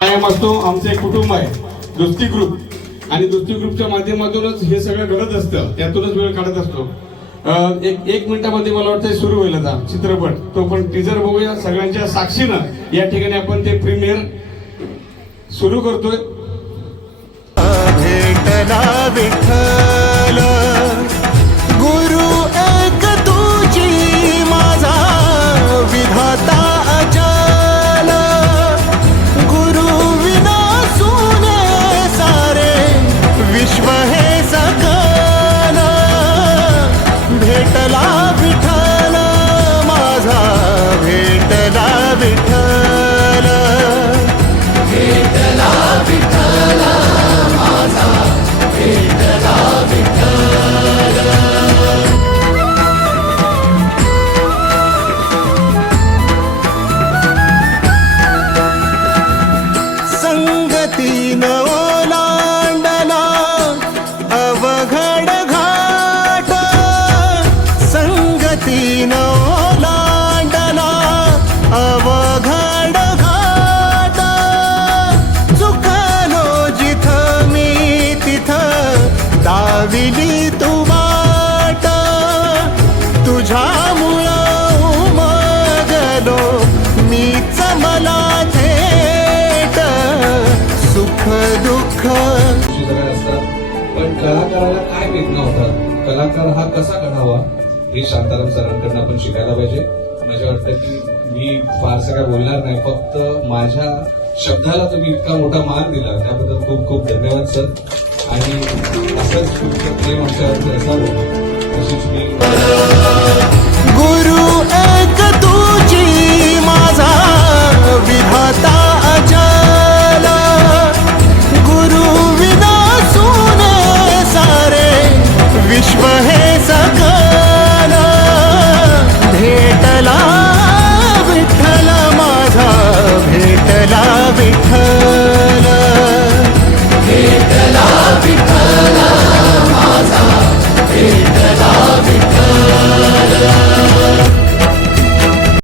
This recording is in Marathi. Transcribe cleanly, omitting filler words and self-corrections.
कायम असतो. आमचे कुटुंब आहे दोस्ती ग्रुप आणि दोस्ती ग्रुपच्या माध्यमातूनच हे सगळं घडत असतं, त्यातूनच वेळ काढत असतो. एक मिनिटामध्ये मला वाटतं सुरू होईल आता चित्रपट. तो पण टीजर बघूया सगळ्यांच्या साक्षीनं. या ठिकाणी आपण ते प्रीमियर सुरू करतोय. भेटला विठ्ठल गुरु एक तुझी माझा विधाता अचल गुरु विना सुने सारे विश्व हे सकल भेटला विठ्ठल माझा भेटला विठ्ठल भेटला विठ्ठल माझा भेटला विठ्ठल. संगतीन ओलांडला अवघड घाट संगतीन ओलांडला अवघड घाट चुकलो जिथं मी तिथं दाविली तू वाट तुझ्यामुळं उमगलो मीच मला थेट सुख दुःख शिकत असतात. पण कलाकाराला काय वेदना होतात, कलाकार हा कसा घडावा हे शांताराम सरांकडून आपण शिकायला पाहिजे. मला वाटतं की मी फारसं काय बोलणार नाही, फक्त माझ्या शब्दाला तुम्ही इतका मोठा मान दिला त्याबद्दल खूप खूप धन्यवाद सर. आणि असंच तुमचं प्रेम आमच्यावर असावं अशीच मी गुरु एक तुझी माझा विधाता अचल गुरु विना सुने सारे विश्व हे